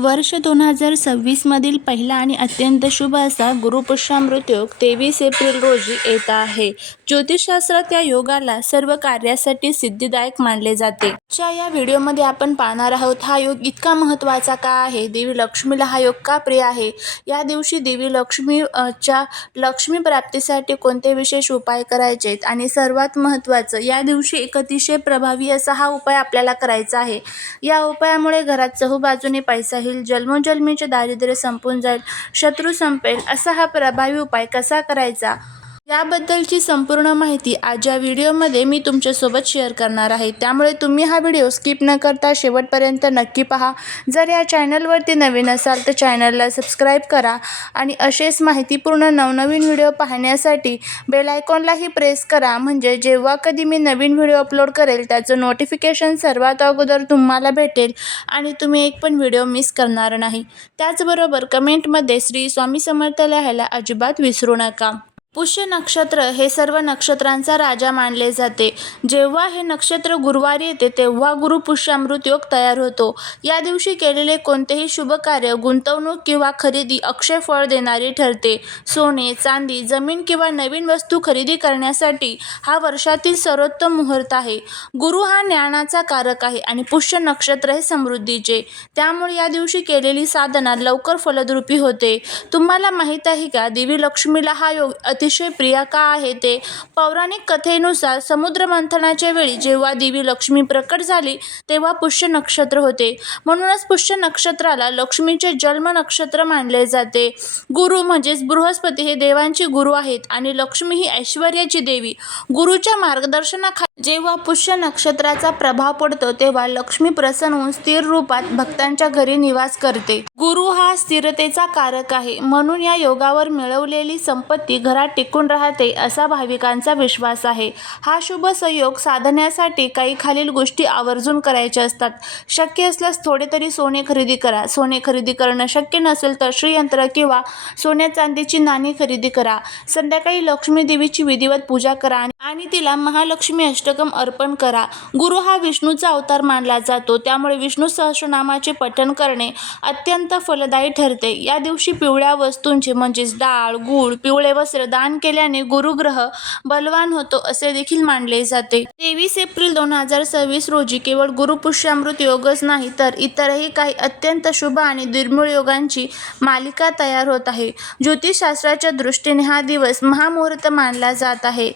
वर्ष 2026 मधील पहिला आणि अत्यंत शुभ असा गुरुपुष्यामृत योग 23 एप्रिल रोजी येत आहे. ज्योतिषशास्त्रात या योगाला सर्व कार्यासाठी सिद्धिदायक मानले जाते. आजच्या या व्हिडिओमध्ये आपण पाहणार आहोत हा योग इतका महत्त्वाचा का आहे, देवी लक्ष्मीला हा योग का प्रिय आहे, या दिवशी देवी लक्ष्मीच्या लक्ष्मी प्राप्तीसाठी कोणते विशेष उपाय करायचे आणि सर्वात महत्त्वाचं या दिवशी एक अतिशय प्रभावी असा हा उपाय आपल्याला करायचा आहे. या उपायामुळे घरात चहूबाजूने पैसा येईल, जन्मोजन्मीचे दारिद्र्य संपून जाईल, शत्रू संपेल. असा हा प्रभावी उपाय कसा करायचा याबद्दलची संपूर्ण माहिती आज या व्हिडिओमध्ये मी तुमच्यासोबत शेअर करणार आहे. त्यामुळे तुम्ही हा व्हिडिओ स्किप न करता शेवटपर्यंत नक्की पहा. जर या चॅनलवरती नवीन असाल तर चॅनलला सबस्क्राईब करा आणि असेच माहितीपूर्ण नवनवीन व्हिडिओ पाहण्यासाठी बेल आयकॉनलाही प्रेस करा, म्हणजे जेव्हा कधी मी नवीन व्हिडिओ अपलोड करेल त्याचं नोटिफिकेशन सर्वात अगोदर तुम्हाला भेटेल आणि तुम्ही एक पण व्हिडिओ मिस करणार नाही. त्याचबरोबर कमेंटमध्ये श्री स्वामी समर्थ लिहायला अजिबात विसरू नका. पुष्य नक्षत्र हे सर्व नक्षत्रांचा राजा मानले जाते. जेव्हा हे नक्षत्र गुरुवारी येते तेव्हा गुरुपुष्यामृत योग तयार होतो. या दिवशी केलेले कोणतेही शुभ कार्य, गुंतवणूक किंवा खरेदी अक्षय फळ देणारी ठरते. सोने, चांदी, जमीन किंवा नवीन वस्तू खरेदी करण्यासाठी हा वर्षातील सर्वोत्तम मुहूर्त आहे. गुरु हा ज्ञानाचा कारक आहे आणि पुष्य नक्षत्र हे समृद्धीचे. त्यामुळे या दिवशी केलेली साधना लवकर फलद्रुपी होते. तुम्हाला माहीत आहे का, देवी लक्ष्मीला हा योग अतिशय प्रिय का आहे ते? पौराणिक कथेनुसार समुद्र मंथनाच्या वेळी जेव्हा देवी लक्ष्मी प्रकट झाली तेव्हा पुष्य नक्षत्र होते. म्हणूनच पुष्य नक्षत्राला लक्ष्मीचे जन्म नक्षत्र मानले जाते. गुरु म्हणजेच बृहस्पती हे देवांचे गुरु आहेत आणि लक्ष्मी ही ऐश्वर्याची देवी. गुरुच्या मार्गदर्शनाखाली जेव्हा पुष्य नक्षत्राचा प्रभाव पडतो तेव्हा लक्ष्मी प्रसन्न होऊन स्थिर रूपात भक्तांच्या घरी निवास करते. गुरु हा स्थिरतेचा कारक आहे, म्हणून या योगावर मिळवलेली संपत्ती घरात टिकून राहते असा भाविकांचा विश्वास आहे. हा शुभ संयोग साधण्यासाठी काही खालील गोष्टी आवर्जून करायच्या असतात. शक्य असल्यास थोडे तरी सोने खरेदी करा. सोने खरेदी करणं शक्य नसेल तर श्रीयंत्र किंवा सोन्या चांदीची नाणी खरेदी करा. संध्याकाळी लक्ष्मी देवीची विधिवत पूजा करा आणि तिला महालक्ष्मी अष्टकम अर्पण करा. गुरु हा विष्णूचा अवतार मानला जातो, त्यामुळे विष्णू सहस्रनामाचे पठण करणे अत्यंत फलदायी ठरते. या दिवशी पिवळ्या वस्तूंचे म्हणजेच डाळ, गूळ, पिवळे वस्त्र दान केल्याने गुरुग्रह बलवान होतो असे देखील मानले जाते. 23 एप्रिल 2026 रोजी केवळ गुरुपुष्यामृत योगच नाही तर इतरही काही अत्यंत शुभ आणि दुर्मिळ योगांची मालिका तयार होत आहे. ज्योतिषशास्त्राच्या दृष्टीने हा दिवस महामुहूर्त मानला जात आहे.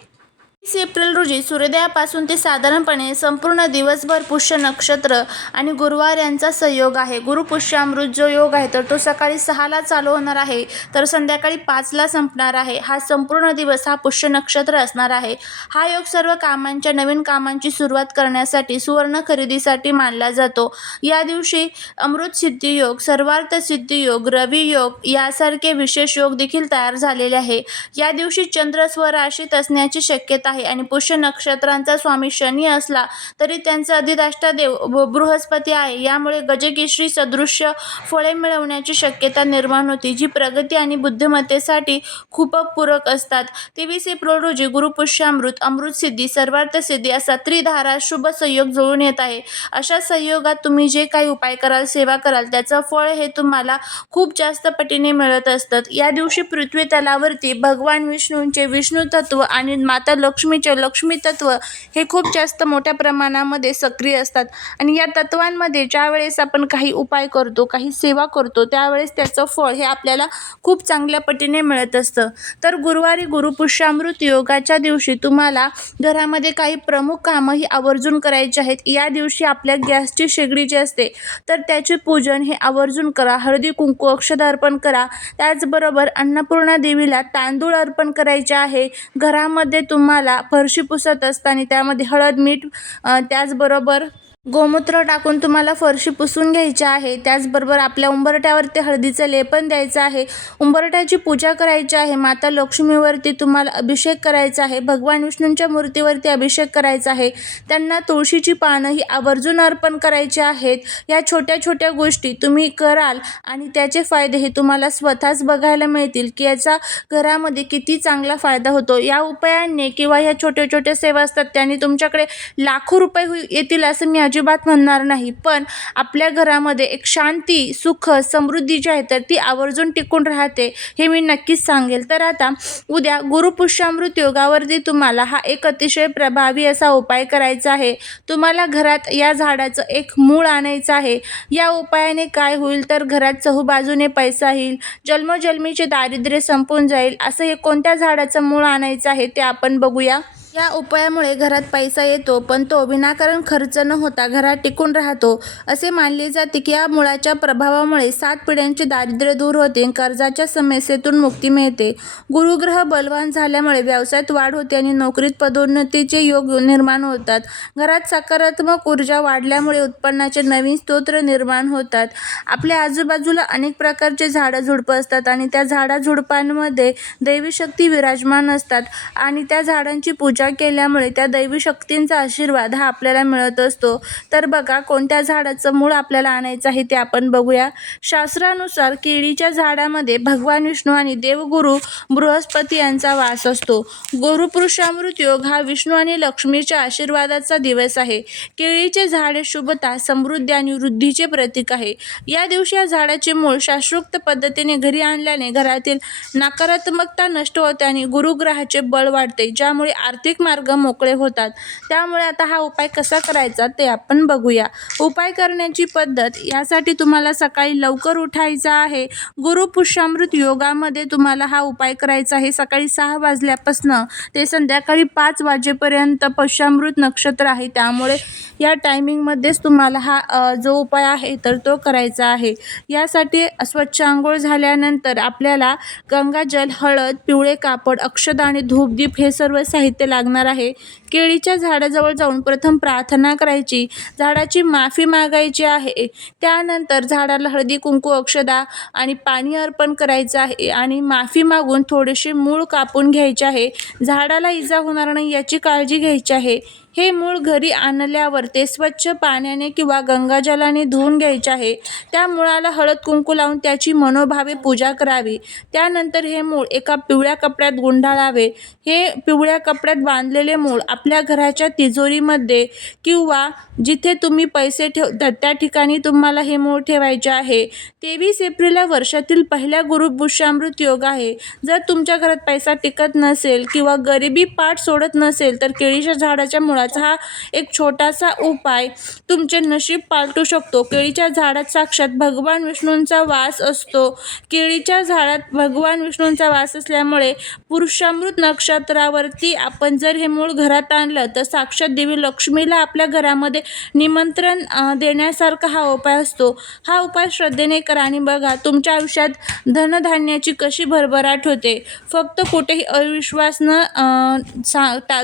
23 एप्रिल रोजी सूर्योदयापासून ते साधारणपणे संपूर्ण दिवसभर पुष्य नक्षत्र आणि गुरुवार यांचा संयोग आहे. गुरुपुष्यामृत जो योग आहे तर तो सकाळी 6ला चालू होणार आहे तर संध्याकाळी 5ला संपणार आहे. हा संपूर्ण दिवस हा पुष्य नक्षत्र असणार आहे. हा योग सर्व कामांच्या नवीन कामांची सुरुवात करण्यासाठी, सुवर्ण खरेदीसाठी मानला जातो. या दिवशी अमृत सिद्धी योग, सर्वार्थ सिद्धी योग, रवी योग यासारखे विशेष योग देखील तयार झालेले आहे. या दिवशी चंद्र स्वराशीत असण्याची शक्यता आहे आणि पुष्य नक्षत्रांचा स्वामी शनी असला तरी त्यांचा अधिष्ठादेव बृहस्पती आहे. यामुळे गजकेसरी सदृश्य फळे मिळवण्याची शक्यता निर्माण होती, जी प्रगती आणि बुद्धिमत्तेसाठी खूप पूरक असतात. 23 एप्रिल रोजी गुरुपुष्यामृत, अमृत सिद्धी, सर्वार्थ सिद्धी असा त्रिधारा शुभ संयोग जुळून येत आहे. अशा संयोगात तुम्ही जे काही उपाय कराल, सेवा कराल, त्याचं फळ हे तुम्हाला खूप जास्त पटीने मिळत असतं. या दिवशी पृथ्वी तलावरती भगवान विष्णूंचे विष्णू तत्व आणि माता लक्ष्मीचे लक्ष्मी तत्व हे खूप जास्त मोठ्या प्रमाणामध्ये सक्रिय असतात आणि या तत्वांमध्ये ज्या वेळेस आपण काही उपाय करतो, काही सेवा करतो, त्यावेळेस त्याचं फळ हे आपल्याला खूप चांगल्या पटीने मिळत असतं. तर गुरुवारी गुरुपुष्यामृत योगाच्या दिवशी तुम्हाला घरामध्ये काही प्रमुख कामंही आवर्जून करायची आहेत. या दिवशी आपल्या गॅसची शेगडी जी असते तर त्याचे पूजन हे आवर्जून करा. हळदी कुंकू अक्षता अर्पण करा. त्याचबरोबर अन्नपूर्णा देवीला तांदूळ अर्पण करायचे आहे. घरामध्ये तुम्हाला फरशी पुसत असताना त्यामध्ये हळद, मीठ, त्याचबरोबर गोमूत्र टाकून तुम्हाला फरशी पुसून घ्यायची आहे. त्याचबरोबर आपल्या उंबरठ्यावरती हळदीचं लेपन द्यायचं आहे. उंबरठ्याची पूजा करायची आहे. माता लक्ष्मीवरती तुम्हाला अभिषेक करायचा आहे. भगवान विष्णूंच्या मूर्तीवरती अभिषेक करायचा आहे. त्यांना तुळशीची पानं ही आवर्जून अर्पण करायची आहेत. या छोट्या छोट्या गोष्टी तुम्ही कराल आणि त्याचे फायदे हे तुम्हाला स्वतःच बघायला मिळतील की याचा घरामध्ये किती चांगला फायदा होतो. या उपायांनी किंवा ह्या छोट्या छोट्या सेवा असतात त्यांनी तुमच्याकडे लाखो रुपये येतील असं मी अजिबात म्हणणार नाही, पण आपल्या घरामध्ये एक शांती, सुख, समृद्धी जी आहे तर ती आवर्जून टिकून राहते, हे मी नक्कीच सांगेल. तर आता उद्या गुरुपुष्यामृत योगावरती तुम्हाला हा एक अतिशय प्रभावी असा उपाय करायचा आहे. तुम्हाला घरात या झाडाचं एक मूळ आणायचं आहे. या उपायाने काय होईल तर घरात चहूबाजूने पैसा येईल, जन्मोजन्मीचे दारिद्र्य संपून जाईल. असं हे कोणत्या झाडाचं मूळ आणायचं आहे ते आपण बघूया. या उपायामुळे घरात पैसा येतो, पण तो विनाकारण खर्च न होता घरात टिकून राहतो. असे मानले जाते की या मुळाच्या प्रभावामुळे 7 पिढ्यांचे दारिद्र्य दूर होते, कर्जाच्या समस्येतून मुक्ती मिळते. गुरुग्रह बलवान झाल्यामुळे व्यवसायात वाढ होते आणि नोकरीत पदोन्नतीचे योग निर्माण होतात. घरात सकारात्मक ऊर्जा वाढल्यामुळे उत्पन्नाचे नवीन स्रोत निर्माण होतात. आपल्या आजूबाजूला अनेक प्रकारचे झाडं-झुडपं असतात आणि त्या झाडाझुडपांमध्ये दैवी शक्ती विराजमान असतात आणि त्या झाडांची पूजा केल्यामुळे त्या दैवी शक्तींचा आशीर्वाद हा आपल्याला मिळत असतो. तर बघा कोणत्या झाडाचं मूळ आपल्याला आणायचं आहे ते आपण बघूया. शास्त्रानुसार केळीच्या झाडामध्ये भगवान विष्णू आणि देवगुरु बृहस्पती यांचा वास असतो. गुरुपुष्यामृत योग हा विष्णू आणि लक्ष्मीच्या आशीर्वादाचा दिवस आहे. केळीचे झाड हे शुभता, समृद्धी आणि वृद्धीचे प्रतीक आहे. या दिवशी या झाडाचे मूळ शास्त्रोक्त पद्धतीने घरी आणल्याने घरातील नकारात्मकता नष्ट होते आणि गुरुग्रहाचे बळ वाढते, ज्यामुळे आर्थिक मार्ग मोकळे होतात. त्यामुळे आता हा उपाय कसा करायचा ते आपण बघूया. उपाय करण्याची पद्धत, यासाठी तुम्हाला सकाळी लवकर उठायचं आहे. गुरुपुष्यामृत योगामध्ये तुम्हाला हा उपाय करायचा आहे. सकाळी 6 वाजल्यापासून ते संध्याकाळी 5 वाजेपर्यंत पुष्यामृत नक्षत्र आहे, त्यामुळे या टायमिंगमध्येच तुम्हाला हा जो उपाय आहे तर तो करायचा आहे. यासाठी स्वच्छ आंघोळ झाल्यानंतर आपल्याला गंगाजल, हळद, पिवळे कापड, अक्षता आणि धूपदीप हे सर्व साहित्य लागणार आहे. केळीच्या झाडाजवळ जाऊन प्रथम प्रार्थना करायची, झाडाची माफी मागायची आहे. त्यानंतर झाडाला हळदी, कुंकू, अक्षता आणि पाणी अर्पण करायचं आहे आणि माफी मागून थोडेसे मूळ कापून घ्यायचे आहे. झाडाला इजा होणार नाही याची काळजी घ्यायची आहे. हे मूळ घरी आणल्यावर ते स्वच्छ पाण्याने किंवा गंगाजलाने धुवून घ्यायचे आहे. त्या मुळाला हळद कुंकू लावून त्याची मनोभावे पूजा करावी. त्यानंतर हे मूळ एका पिवळ्या कपड्यात गुंडाळावे. हे पिवळ्या कपड्यात बांधलेले मूळ आपल्या घराच्या तिजोरीमध्ये किंवा जिथे तुम्ही पैसे ठेवतात त्या ठिकाणी तुम्हाला हे मूळ ठेवायचे आहे. 23 एप्रिलला वर्षातील पहिल्या गुरुपुष्यामृत योग आहे. जर तुमच्या घरात पैसा टिकत नसेल किंवा गरिबी पाठ सोडत नसेल तर केळीच्या झाडाच्या मुळाचा हा एक छोटासा उपाय तुमचे नशीब पालटू शकतो. केळीच्या झाडात साक्षात भगवान विष्णूंचा वास असतो. केळीच्या झाडात भगवान विष्णूंचा वास असल्यामुळे पुष्यामृत नक्षत्रावरती आपण जर हे मूळ घरात आणलं तर साक्षात देवी लक्ष्मीला आपल्या घरामध्ये निमंत्रण देण्यासारखा हा उपाय असतो. हा उपाय श्रद्धेने करा आणि बघा तुमच्या आयुष्यात धनधान्याची कशी भरभराट होते. फक्त कुठेही अविश्वास न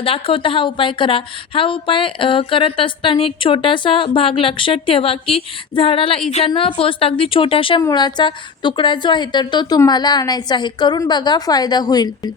दाखवता हा उपाय करा. हा उपाय करत असताना एक छोटासा भाग लक्षात ठेवा की झाडाला इजा न पोचता अगदी छोट्याशा मुळाचा तुकडा जो आहे तर तो तुम्हाला आणायचा आहे. करून बघा, फायदा होईल.